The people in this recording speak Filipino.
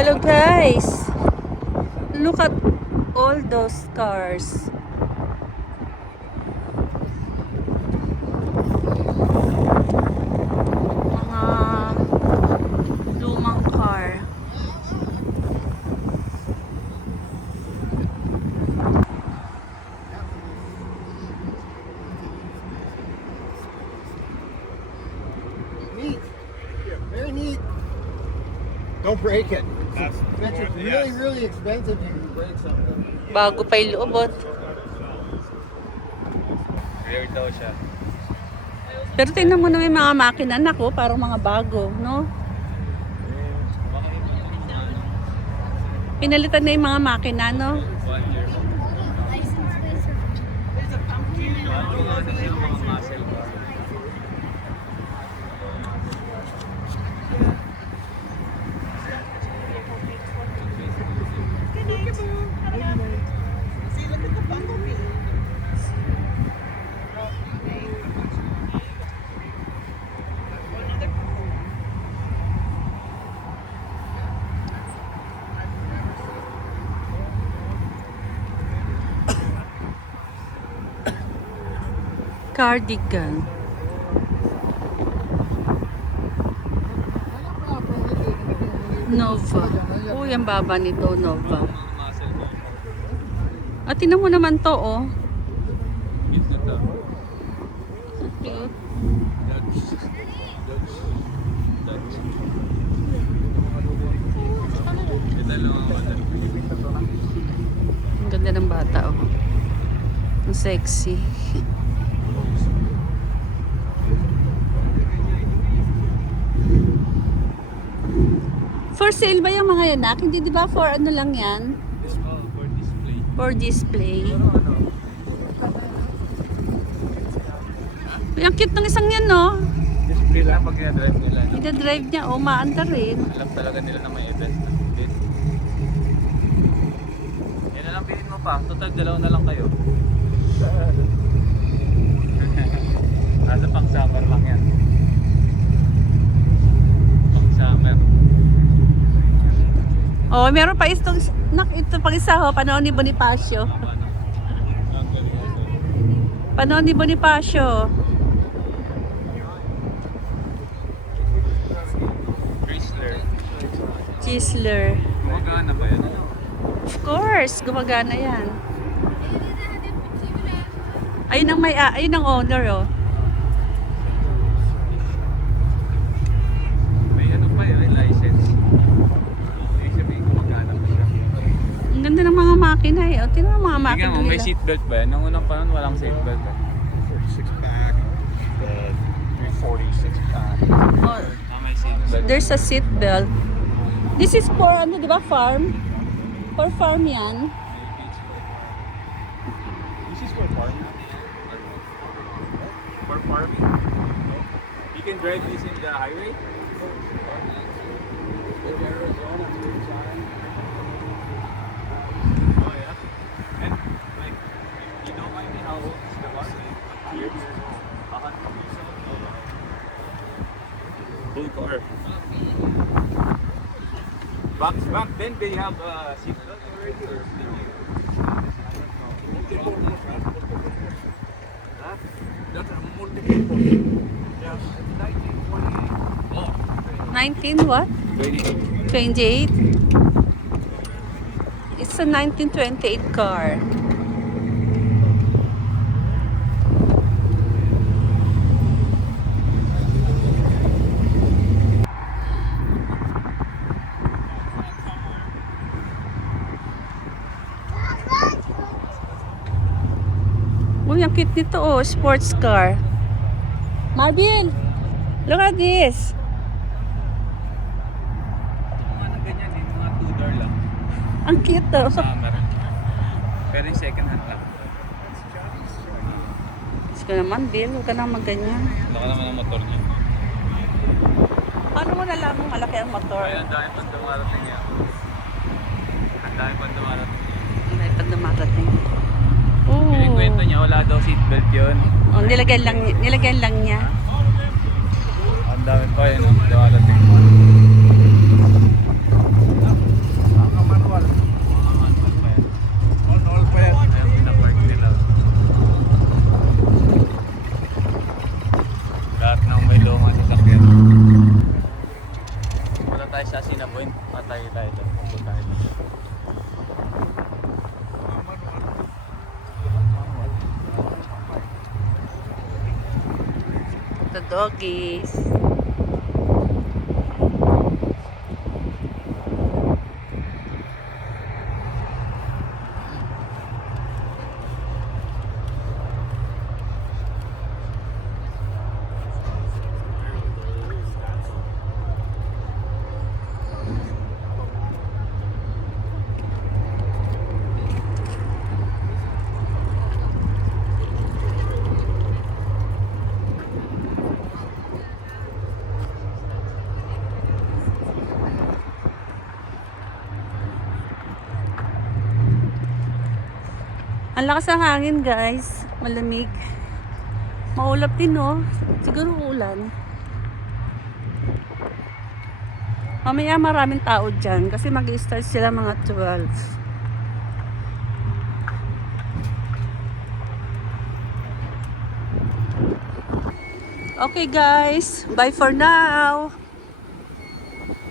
Hello guys, look at all those cars. Mga lumang car. Neat. Very neat. Don't break it. That's really expensive if you break something. Bago pa yung loobot. Weird daw siya. Pero tingnan mo na may mga makina na ko, parang mga bago, no? Pinalitan na yung mga makina, no? 1 year. Cardigan. Nova. Uy, ang baba nito, Nova. At tingnan mo naman to, oh. Cute na to. Cute. Dutch. Ito lang ang mother. Ang ganda ng bata, oh. Ang sexy. For sale ba yung mga yan, Nak? Hindi, di ba? For ano lang yan? This all for display. For display. Uy, ang cute ng isang yan, no? Display lang pag i-drive nila. No? Ida-drive niya, oh, maanda rin. Alam talaga nila na may event na din. Yan na lang bilhin mo pa. Total, dalawa na lang kayo. Nasa pang summer lang yan. Pang summer. Oh, meron pa ito pang isa, ho, panahon ni Bonifacio. Panahon ni Bonifacio. Chrysler. Gumagana ba yan? Of course, gumagana yan. Ayun ang owner, oh. May ano pa yun, may license. May sabihin gumagana pa siya. Ang ganda ng mga makina, eh. O, tingnan mo mga makina Tingnan mo, may nila. seatbelt ba yan? Nung unang panahon, walang seatbelt. 46 pack, the 346 pack. Oh, May seatbelt. there's a seat belt. This is for, ano, di ba, farm? For farm yan. This is for farming. For farming? You can drive this in the highway? Oh yeah? And like, you don't mind me how old is the car? Years? 100 years old? Full car. Back then they have seatbelt already or huh? That's a multiple. Yeah, 1928. Oh. 19 what? 28? It's a 1928 car. Uy, ang cute nito, oh. Sports car. Marvin, look at this. Mga ganyan eh, mga two-door lang. Ang cute, oh. Summer. Pero yung second hand lang. Gusto ko naman, Bill. Huwag ka na magganyan. Laka naman ang motor niya. Paano mo nalaman malaki ang motor? Ay, ang dami pang dumarating yan. Ang dami pang dumarating. May pag dumarating. Oh. Kwento niya, wala daw seatbelt yun. Oh, nilagyan lang niya. Ang dami pa yun, dumarating. na point, patay tayo doon. Pupunta tayo doon. The doggies. Ang lakas ng hangin, guys. Malamig. Maulap din, no? Siguro ulan. Mamaya maraming tao dyan kasi mag-i-start sila mga 12. Okay, guys. Bye for now.